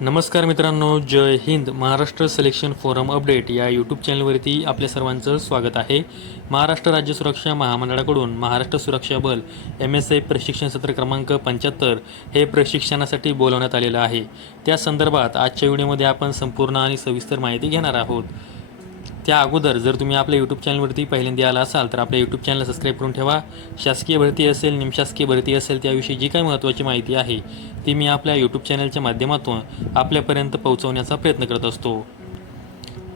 नमस्कार मित्रांनो, जय हिंद. महाराष्ट्र सिलेक्शन फोरम अपडेट या यूट्यूब चॅनलवरती आपल्या सर्वांचं स्वागत आहे. महाराष्ट्र राज्य सुरक्षा महामंडळाकडून महाराष्ट्र सुरक्षा बल MSI प्रशिक्षण सत्र क्रमांक 75 हे प्रशिक्षणासाठी बोलवण्यात आलेलं आहे. त्या संदर्भात आजच्या व्हिडिओमध्ये आपण संपूर्ण आणि सविस्तर माहिती घेणार आहोत. त्या अगोदर जर तुम्ही आपल्या यूट्यूब चॅनलवरती पहिल्यांदा आला असाल तर आपल्या यूट्यूब चॅनलला सबस्क्राईब करून ठेवा. शासकीय भरती असेल, निमशासकीय भरती असेल, त्याविषयी जी काही महत्त्वाची माहिती आहे ती मी आपल्या यूट्यूब चॅनलच्या माध्यमातून आपल्यापर्यंत पोहोचवण्याचा प्रयत्न करत असतो.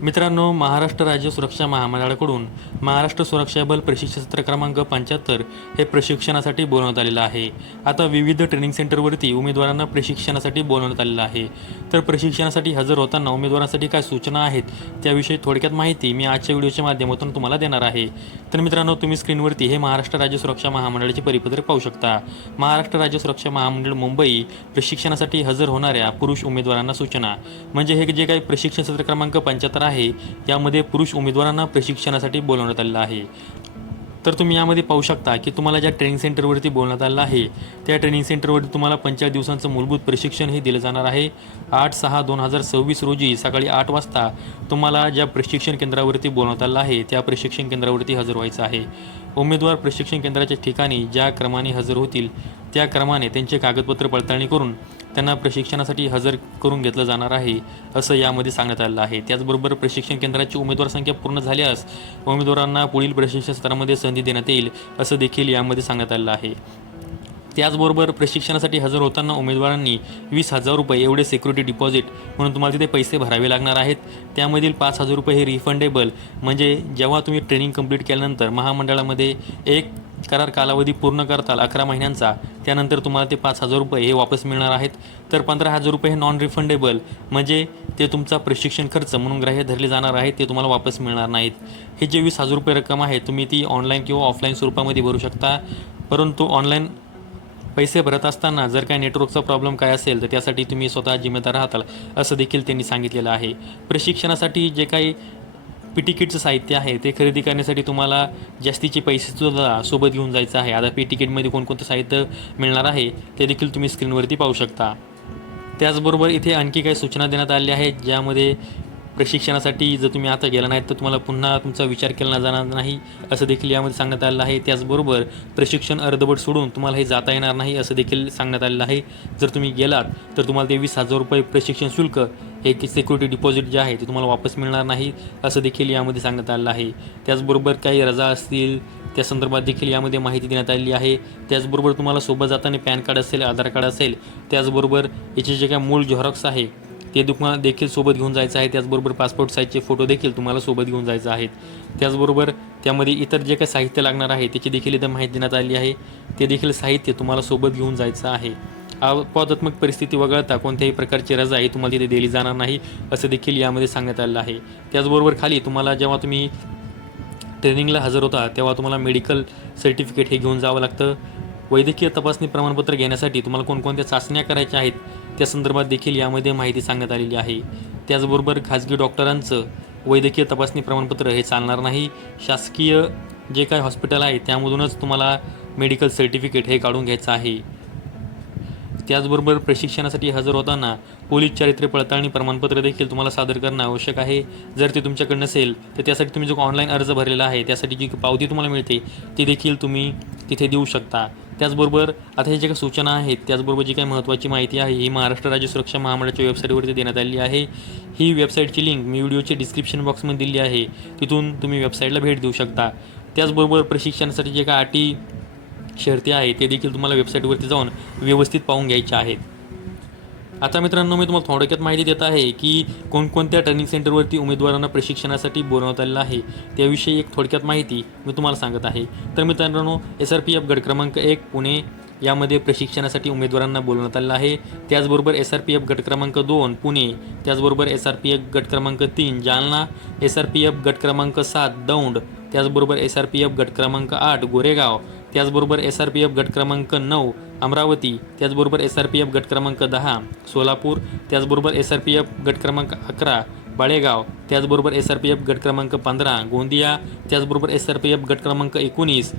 मित्रांनो, महाराष्ट्र राज्य सुरक्षा महामंडळाकडून महाराष्ट्र सुरक्षा बल प्रशिक्षण सत्र क्रमांक 75 हे प्रशिक्षणासाठी बोलवण्यात आलेलं आहे. आता विविध ट्रेनिंग सेंटरवरती उमेदवारांना प्रशिक्षणासाठी बोलवण्यात आलेलं आहे. तर प्रशिक्षणासाठी हजर होताना उमेदवारांसाठी काय सूचना आहेत त्याविषयी थोडक्यात माहिती मी आजच्या व्हिडिओच्या माध्यमातून तुम्हाला देणार आहे. तर मित्रांनो, तुम्ही स्क्रीनवरती हे महाराष्ट्र राज्य सुरक्षा महामंडळाचे परिपत्रक पाहू शकता. महाराष्ट्र राज्य सुरक्षा महामंडळ मुंबई प्रशिक्षणासाठी हजर होणाऱ्या पुरुष उमेदवारांना सूचना. म्हणजे हे जे काही प्रशिक्षण सत्र क्रमांक 75 आहे यामध्ये पुरुष उमेदवारांना प्रशिक्षणासाठी बोलवण्यात आलेलं आहे. तर तुम्ही यामध्ये पाहू शकता की तुम्हाला ज्या ट्रेनिंग सेंटरवरती बोलवण्यात आलं आहे त्या ट्रेनिंग सेंटरवरती तुम्हाला 45 दिवसांचं मूलभूत प्रशिक्षण हे दिलं जाणार आहे. 8/6/2026 रोजी सकाळी 8 वाजता तुम्हाला ज्या प्रशिक्षण केंद्रावरती बोलवण्यात आलं आहे त्या प्रशिक्षण केंद्रावरती हजर व्हायचं आहे. उमेदवार प्रशिक्षण केंद्राच्या ठिकाणी ज्या क्रमाने हजर होतील त्या क्रमाने त्यांचे कागदपत्र पडताळणी करून त्यांना प्रशिक्षणासाठी हजर करून घेतलं जाणार आहे असं यामध्ये सांगण्यात आलं आहे. त्याचबरोबर प्रशिक्षण केंद्राची उमेदवार संख्या पूर्ण झाल्यास उमेदवारांना पुढील प्रशिक्षण सत्रामध्ये संधी देण्यात येईल असं देखील यामध्ये सांगण्यात आलं आहे. त्याचबरोबर प्रशिक्षणासाठी हजर होताना उमेदवारांनी 20,000 रुपये एवढे सिक्युरिटी डिपॉझिट म्हणून तुम्हाला तिथे पैसे भरावे लागणार आहेत. त्यामधील 5,000 रुपये हे रिफंडेबल, म्हणजे जेव्हा तुम्ही ट्रेनिंग कंप्लीट केल्यानंतर महामंडळामध्ये एक करार कालावधी पूर्ण करताल 11 महिन्यांचा, त्यानंतर तुम्हाला ते 5,000 रुपये हे वापस मिळणार आहेत. तर 15,000 रुपये हे नॉन रिफंडेबल, म्हणजे ते तुमचा प्रशिक्षण खर्च म्हणून ग्राह्य धरले जाणार आहेत, ते तुम्हाला वापस मिळणार नाहीत. हे जे 20,000 रुपये रक्कम आहे तुम्ही ती ऑनलाईन किंवा ऑफलाईन स्वरूपामध्ये भरू शकता. परंतु ऑनलाईन पैसे भरत असताना जर काही नेटवर्कचा प्रॉब्लेम काय असेल तर त्यासाठी तुम्ही स्वतः जिम्मेदार राहताल असं देखील त्यांनी सांगितलेलं आहे. प्रशिक्षणासाठी जे काही तिकीटचं साहित्य आहे ते खरेदी करण्यासाठी तुम्हाला जास्तीचे पैसेसुद्धा सोबत घेऊन जायचं आहे. आता तिकीटमध्ये कोणकोणतं साहित्य मिळणार आहे ते देखील तुम्ही स्क्रीनवरती पाहू शकता. त्याचबरोबर इथे आणखी काही सूचना देण्यात आल्या आहेत ज्यामध्ये प्रशिक्षणासाठी जर तुम्ही आता गेला नाहीत तर तुम्हाला पुन्हा तुमचा विचार केला जाणार नाही असं देखील यामध्ये सांगण्यात आलेलं आहे. त्याचबरोबर प्रशिक्षण अर्धवट सोडून तुम्हाला हे जाता येणार नाही असं देखील सांगण्यात आलेलं आहे. जर तुम्ही गेलात तर तुम्हाला ते 20,000 रुपये प्रशिक्षण शुल्क हे सिक्युरिटी डिपॉझिट जे आहे ते तुम्हाला वापस मिळणार नाही असं देखील यामध्ये सांगण्यात आलेलं आहे. त्याचबरोबर काही रजा असतील त्या संदर्भात देखील यामध्ये माहिती देण्यात आलेली आहे. त्याचबरोबर तुम्हाला सोबत जाताना पॅन कार्ड असेल, आधार कार्ड असेल, त्याचबरोबर याचे जे काही मूळ झेरॉक्स आहे ते तुम्हाला देखील सोबत घेऊन जायचं आहे. त्याचबरोबर पासपोर्ट साईजचे फोटो देखील तुम्हाला सोबत घेऊन जायचं आहेत. त्याचबरोबर त्यामध्ये इतर जे काही साहित्य लागणार आहे त्याची देखील इथं माहिती देण्यात आली आहे. ते देखील साहित्य तुम्हाला सोबत घेऊन जायचं आहे. अपवादात्मक परिस्थिती वगळता कोणत्याही प्रकारची रजा ही तुम्हाला तिथे दिली जाणार नाही असं देखील यामध्ये सांगण्यात आलेलं आहे. त्याचबरोबर खाली तुम्हाला जेव्हा तुम्ही ट्रेनिंगला हजर होता तेव्हा तुम्हाला मेडिकल सर्टिफिकेट हे घेऊन जावं लागतं. वैद्यकीय तपासणी प्रमाणपत्र घेण्यासाठी तुम्हाला कोणकोणत्या चाचण्या करायच्या आहेत त्या संदर्भात देखील यामध्ये माहिती सांगण्यात आलेली आहे. त्याचबरोबर खाजगी डॉक्टरांचं वैद्यकीय तपासणी प्रमाणपत्र हे चालणार नाही. शासकीय जे काही हॉस्पिटल आहे त्यामधूनच तुम्हाला मेडिकल सर्टिफिकेट हे काढून घ्यायचं आहे. त्याचबरोबर प्रशिक्षणासाठी हजर होताना पोलीस चारित्र्य पडताळणी प्रमाणपत्र देखील तुम्हाला सादर करणं आवश्यक आहे. जर ते तुमच्याकडे नसेल तर त्यासाठी तुम्ही जो ऑनलाईन अर्ज भरलेला आहे त्यासाठी जी पावती तुम्हाला मिळते ती देखील तुम्ही तिथे देऊ शकता. त्याचबरोबर आता हे जे काही सूचना आहेत त्याचबरोबर जी काही महत्त्वाची माहिती आहे ही महाराष्ट्र राज्य सुरक्षा महामंडळाच्या वेबसाईटवरती देण्यात आलेली आहे. ही वेबसाईटची लिंक मी व्हिडिओच्या डिस्क्रिप्शन बॉक्समध्ये दिली आहे, तिथून तुम्ही वेबसाईटला भेट देऊ शकता. त्याचबरोबर प्रशिक्षणासाठी जे काही अटी शर्ती आहे ते देखील तुम्हाला वेबसाईटवरती जाऊन व्यवस्थित पाहून घ्यायचे आहेत. आता मित्रांनो, मी तुम्हाला थोडक्यात माहिती देत आहे की कोणकोणत्या ट्रेनिंग सेंटरवरती उमेदवारांना प्रशिक्षणासाठी बोलवण्यात आलेलं आहे त्याविषयी एक थोडक्यात माहिती मी तुम्हाला सांगत आहे. तर मित्रांनो, SRPF गट क्रमांक 1 पुणे यामध्ये प्रशिक्षणासाठी उमेदवारांना बोलवण्यात आलेलं आहे. त्याचबरोबर SRPF गट क्रमांक 2 पुणे, त्याचबरोबर SRPF गट क्रमांक 3 जालना, SRPF गट क्रमांक 7 दौंड, त्याचबरोबर SRPF गट क्रमांक 8 गोरेगाव, त्याचबरोबर SRPF गट क्रमांक 9 अमरावती, त्याचबरोबर SRPF गट क्रमांक 10 सोलापूर, त्याचबरोबर SRPF गट क्रमांक 11 बाळेगाव, त्याचबरोबर SRPF गट क्रमांक 15 गोंदिया, त्याचबरोबर SRPF गट क्रमांक 19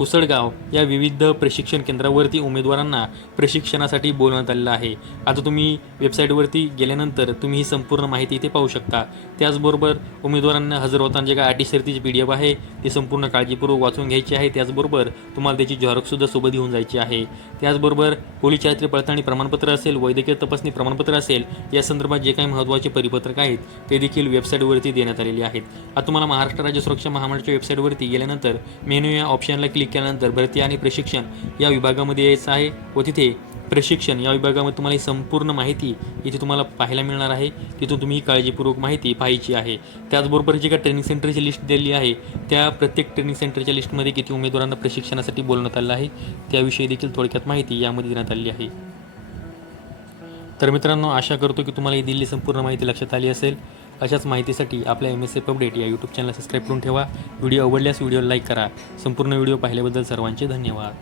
उसळगाव या विविध प्रशिक्षण केंद्रावरती उमेदवारांना प्रशिक्षणासाठी बोलवण्यात आलेलं आहे. आता तुम्ही वेबसाईटवरती गेल्यानंतर तुम्ही ही संपूर्ण माहिती इथे पाहू शकता. त्याचबरोबर उमेदवारांना हजर होताना जे काय अटी शर्तीची PDF आहे ती संपूर्ण काळजीपूर्वक वाचून घ्यायची आहे. त्याचबरोबर तुम्हाला त्याची झेरॉक्ससुद्धा सोबत घेऊन जायची आहे. त्याचबरोबर पोलीस चारित्र्य पडताळणी प्रमाणपत्र असेल, वैद्यकीय तपासणी प्रमाणपत्र असेल, या संदर्भात जे काही महत्त्वाचे परिपत्रक आहेत ते देखील वेबसाईटवरती देण्यात आलेले आहेत. आता तुम्हाला महाराष्ट्र राज्य सुरक्षा महामंडळाच्या वेबसाईटवरती गेल्यानंतर मेनू या ऑप्शनला क्लिक केल्यानंतर भरती आणि प्रशिक्षण या विभागामध्ये यायचं आहे व तिथे प्रशिक्षण या विभागामध्ये तुम्हाला ही संपूर्ण माहिती इथे तुम्हाला पाहायला मिळणार आहे. तिथून तुम्ही ही काळजीपूर्वक माहिती पाहायची आहे. त्याचबरोबर जी काय ट्रेनिंग सेंटरची लिस्ट दिलेली आहे त्या प्रत्येक ट्रेनिंग सेंटरच्या लिस्टमध्ये किती उमेदवारांना प्रशिक्षणासाठी बोलवण्यात आलं आहे त्याविषयी देखील थोडक्यात माहिती यामध्ये देण्यात आली आहे. तर मित्रांनो, आशा करतो की तुम्हाला ही दिलेली संपूर्ण माहिती लक्षात आली असेल. अशाच माहितीसाठी आपल्या MSF अपडेट या यूट्यूब चॅनलला सबस्क्राईब करून ठेवा. व्हिडिओ आवडल्यास व्हिडिओला लाईक करा. संपूर्ण व्हिडिओ पाहिल्याबद्दल सर्वांचे धन्यवाद.